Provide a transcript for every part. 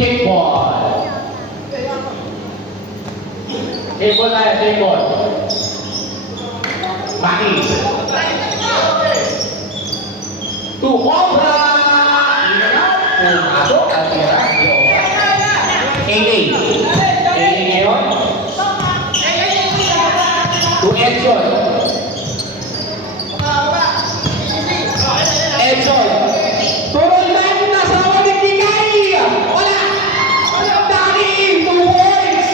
Kickball. Kickball tayo, kickball. Maki. To Obra. Pumasok at tira. KD. KD ngayon. To Edson. Edson. Turun lang na sa magbibigay. Wala. Dali. 2 points.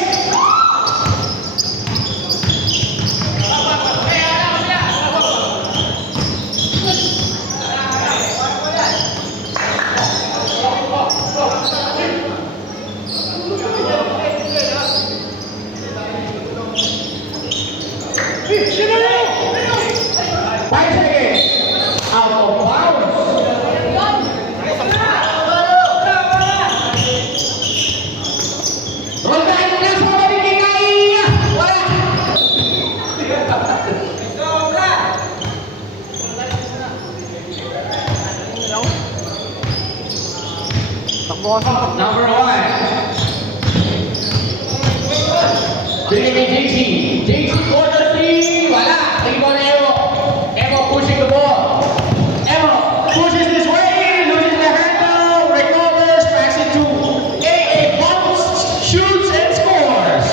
Five seconds. Out of bounds. Roldan na sa magbibigay. Wala. Number 1. Binigay JC. JC corner 3. Wala. Tingko na Evo. Evo pushing the ball. Evo pushes this way. Loses the handle. Recovers. Passes it to AA. Bumps. Shoots and scores.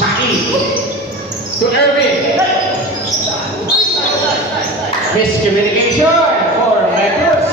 Maki. To Irvin. Miscommunication for Records.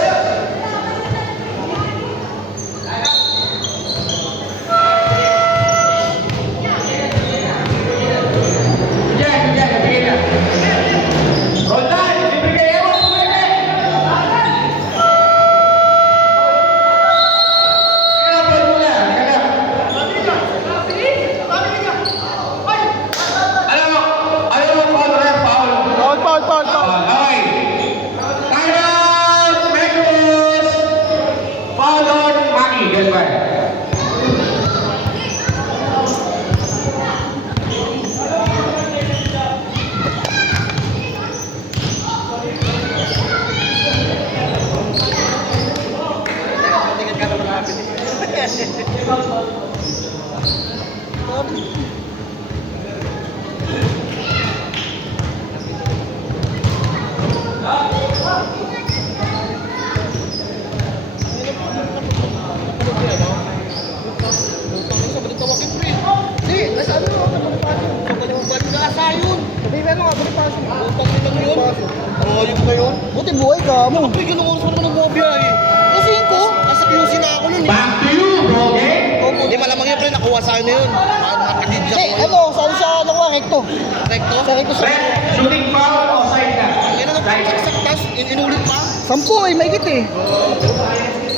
Buti buhay ka mo. Kapag yung oras mo naman nagbubiyahe. Kasi yun ko, nasa QC na ako nun eh. Back to you, bro. Okay? Hindi, malamang yun, pre, nakuha sa akin na yun. Nakadid na Eh, ko. ano, saan siya nakuha? Recto. Recto? Sa recto sa... Red, shooting foul, offside na. Yan ang nagpapagsak, tas inulit pa. 10 eh, maigit eh.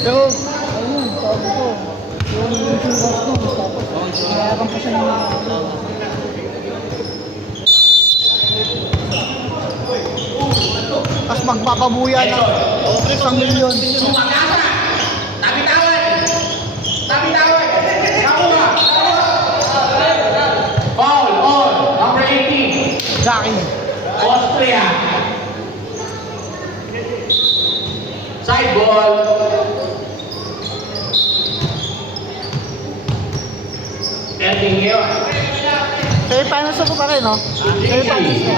Pero, ayun, sabi ko. Yung insurance ko, tapos, mayakan pa siya yung... Tapos magpapabuya na 1,000,000. Sumakasa. Tabi-tawad. Tabi-tawad. Nakuha. Foul on number 18. Jackie. Austria. Side ball. Ending yun. Sa'yo finals ako pa rin, no? Sa'yo finals ko.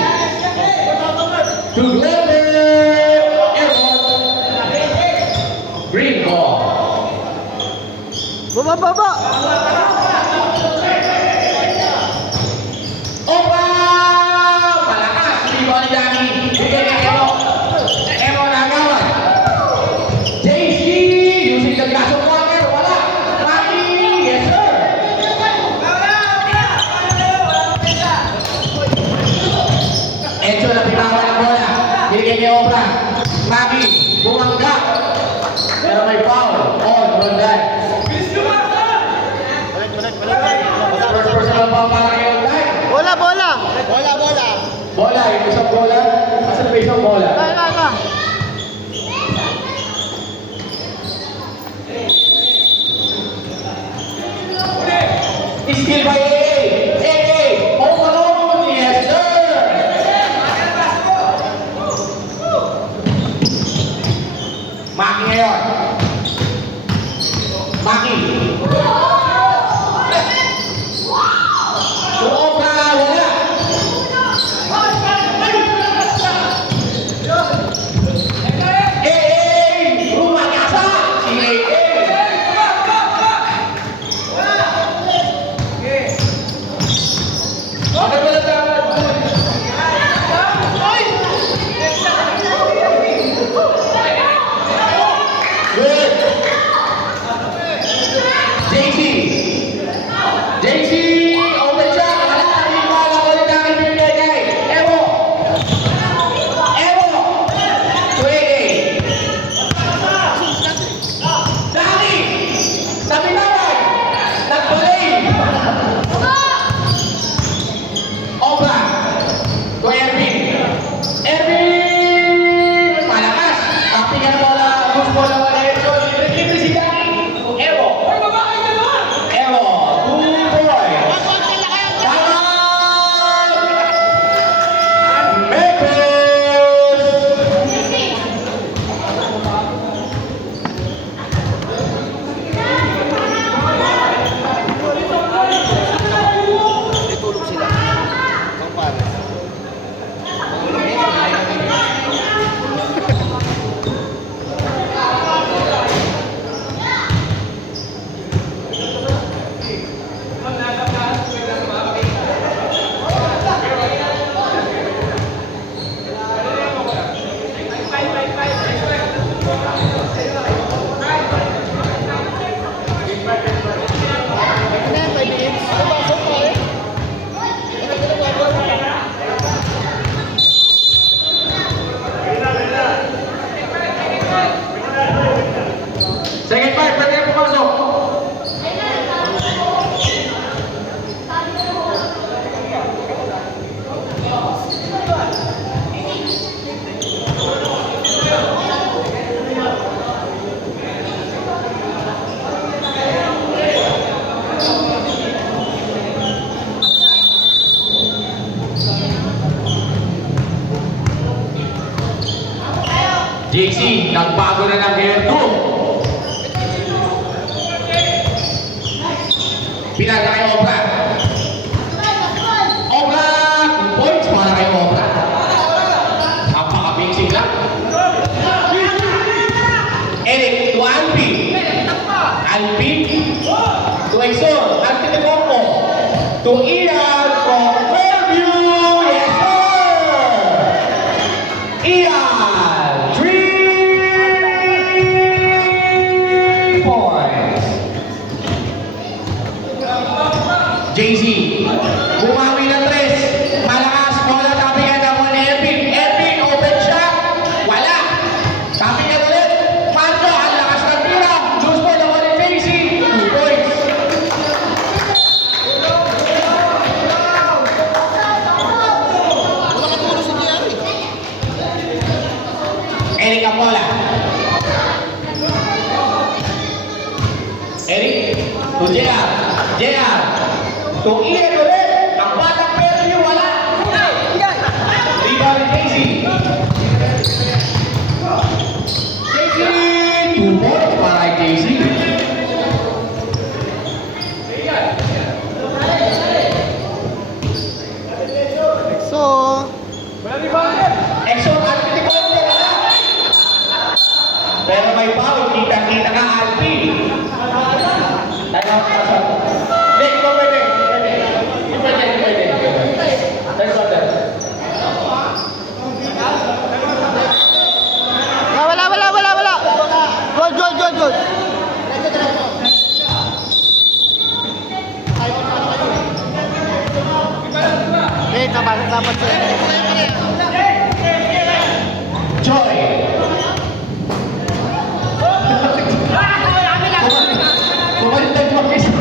To Glender. Green ball. Baba! Opa! Malakas. Rebound ni Dani. Bigay ni Emo. Emo nagawan. JC using the glass of water. Wala. Maki. Yes, sir. Enzo na pinawan ng bola. Binigay ni Obra. Maki. Bumangga. Pero may foul. On. Rondan. First personal foul para kay Rondan. Bola! Bola. Bola, yung isang bola. Asan ba isang bola? Na. Steal by AA. AA. Home alone. Yes, sir. ngayon. Maki. Sobra, wala. Rumanyasa. Si Okay, wala Good. JC. JC, open shot. Malaki yung bola. Ulit ang ibigay kay Evo. Evo. 20. Dali. Sabi naman. Nagbalay. Obra. To Ervin. Ervin. Malakas. Kapingan bola. Push bola. Libre si Dani. Evo. Evo. Good boy. May tulog sila. Ang pare. Ano yan, 5 minutes? Ano ba? So pare? Second part, pwede yung pumasok. JC, nagbago na ng hair 2. Pinala kay Obra. Obra! 2 points para kay Obra. Napaka-basic lang. Eric to Alpi. Alpi to Exor. Alpi to Coco. To Ian from Fairview. Yes, sir! Ian, 3 points. JC, bumawi ng 3. Malakas, bola, tapingan ako ni Ervin. Ervin, open shot. Wala. Tapingan ulit. Marco, ang lakas ng tira. Loose ball ako ni JC. 2 points. Wala ka tulog si Diari. Eric Apola. Eric, to JR. JR. To Ian ulit. Ang batang pero niyo wala. Rebound ni JC. JC, 2 points para kay JC. So, Exxon, Alpi, wala. Pero may foul, kita-kita ka, Alpi. Tayo, pasok. Hindi, ito pwede. Pwede. Tayo, pasok. wala. Good. Eh, dapat sila. Joy. Bumalik tayo mag-isa.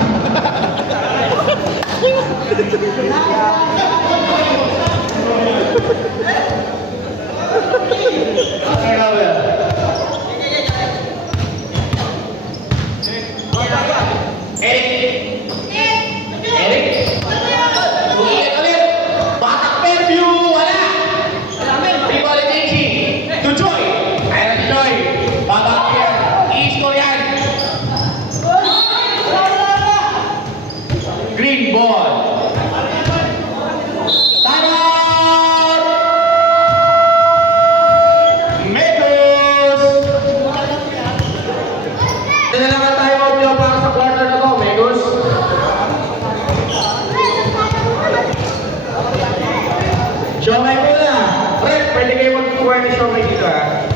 Eric. Ulit ulit. Batak Fairview, wala. Rebound ni JC. To Joy. Ayan na si Joy. Batak yan. dito ah.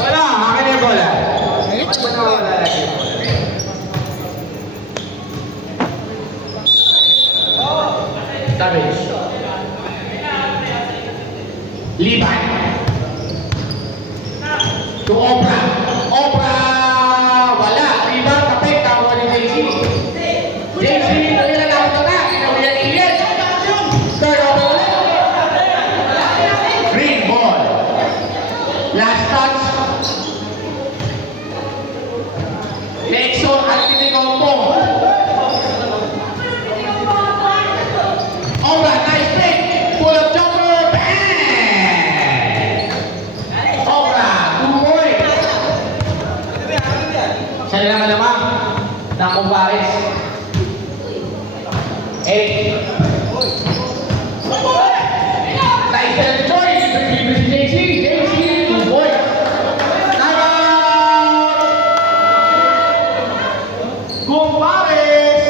Wala, akin yung bola. Ba't ba nawawala lagi yung bola? Savage. Liban. To Obra. Obra! Wala. Liban, kapit. Tama ni JC. JC, ilan ako na na. Inawiyan-iyan. Third over ulit. Green ball. Last touch. Nexon at Tinikompo. Alright, nice pick. Pull up jumper. Bang! Alright, 2 points. Siya nilang alamang na kumpares. 8. Nice choice. JC. JC, 2 points. Kumpares!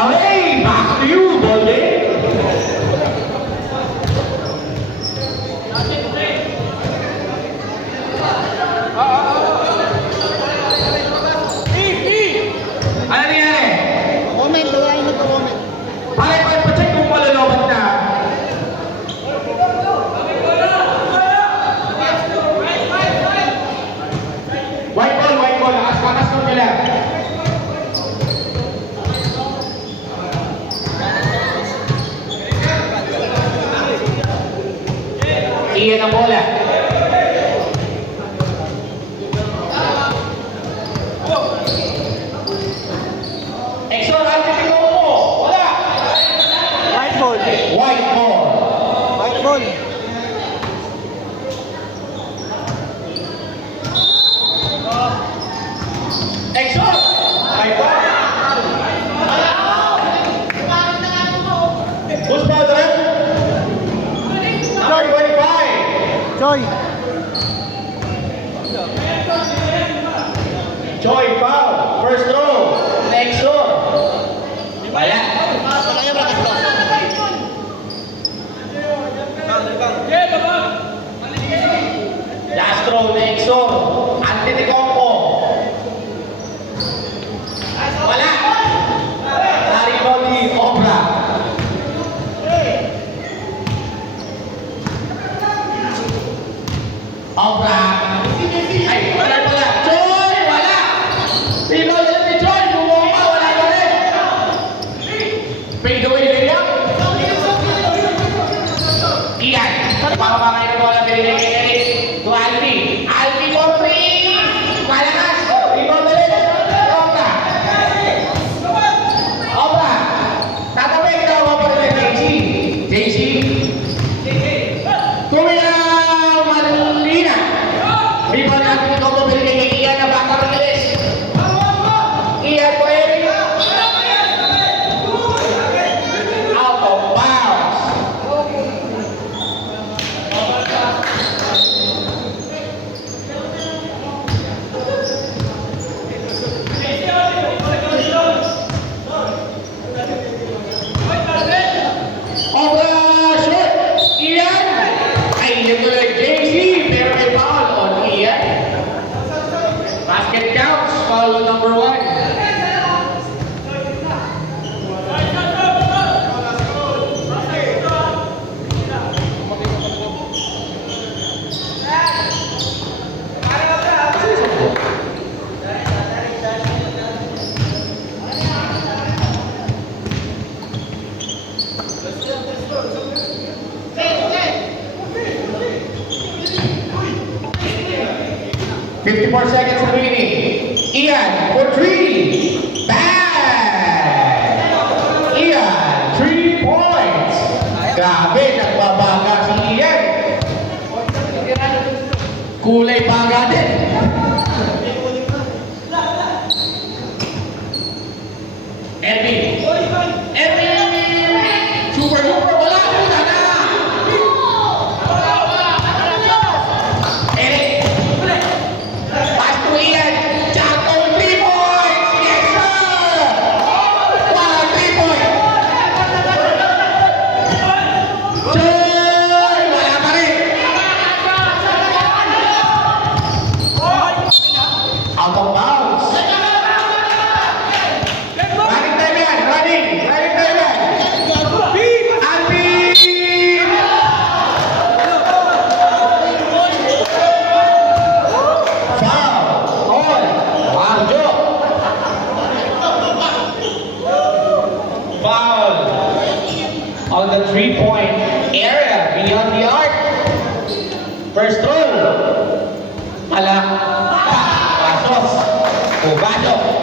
Away! Back to you, Bolde! Ano nangyari? Comment, bayahin na comment. Pare, pa-check kung malalobat na. White ball. Lakas ko nila. Iyan ang bola. Exor, antin ko mo. Wala. White ball. White ball. White ball. Exor. White ball. Who's ball the ref? Number 25. Joy. Joy foul. First throw. Exor. Wala. Wala yung racket ko. Last throw na Exor. Antetokounmpo. Wala. Na-rebound ni Obra. Obra. Ay, wala. Joy! Wala. Rebound ulit ni Joy. Bumomba. Wala pa rin. Fade away layup. Iyan. Pakamakay ng bola. Pinigay kay Eric. To Alpi. Alpi for 3. Malakas. Rebound ulit. Obra. Obra. Tatawid na ako pa rin JC. JC. Kumilaw Marlina. Rebound natin ito po pinigay kay Ian na baka magilis. Ian po Eric. Out of bounds. Ian. Basket counts. Foul on number 1. Fifty-four seconds remaining. Ian for 3. Bang! Ian, 3 points. Grabe, nagbabaga si Ian. Kulay baga din. Erwin. Erwin! Super duper, wala. Wala na. Eric. Pass to Ian. Jackson, 3 points. Yes, sir. Wow, 3 points. Joy! Wala pa rin. Out of bounds. Running time yan. Running. Running time yan. Alvin! Foul on Marjo. Foul on the 3-point area beyond the arc. First roll. Pasos. Ubado.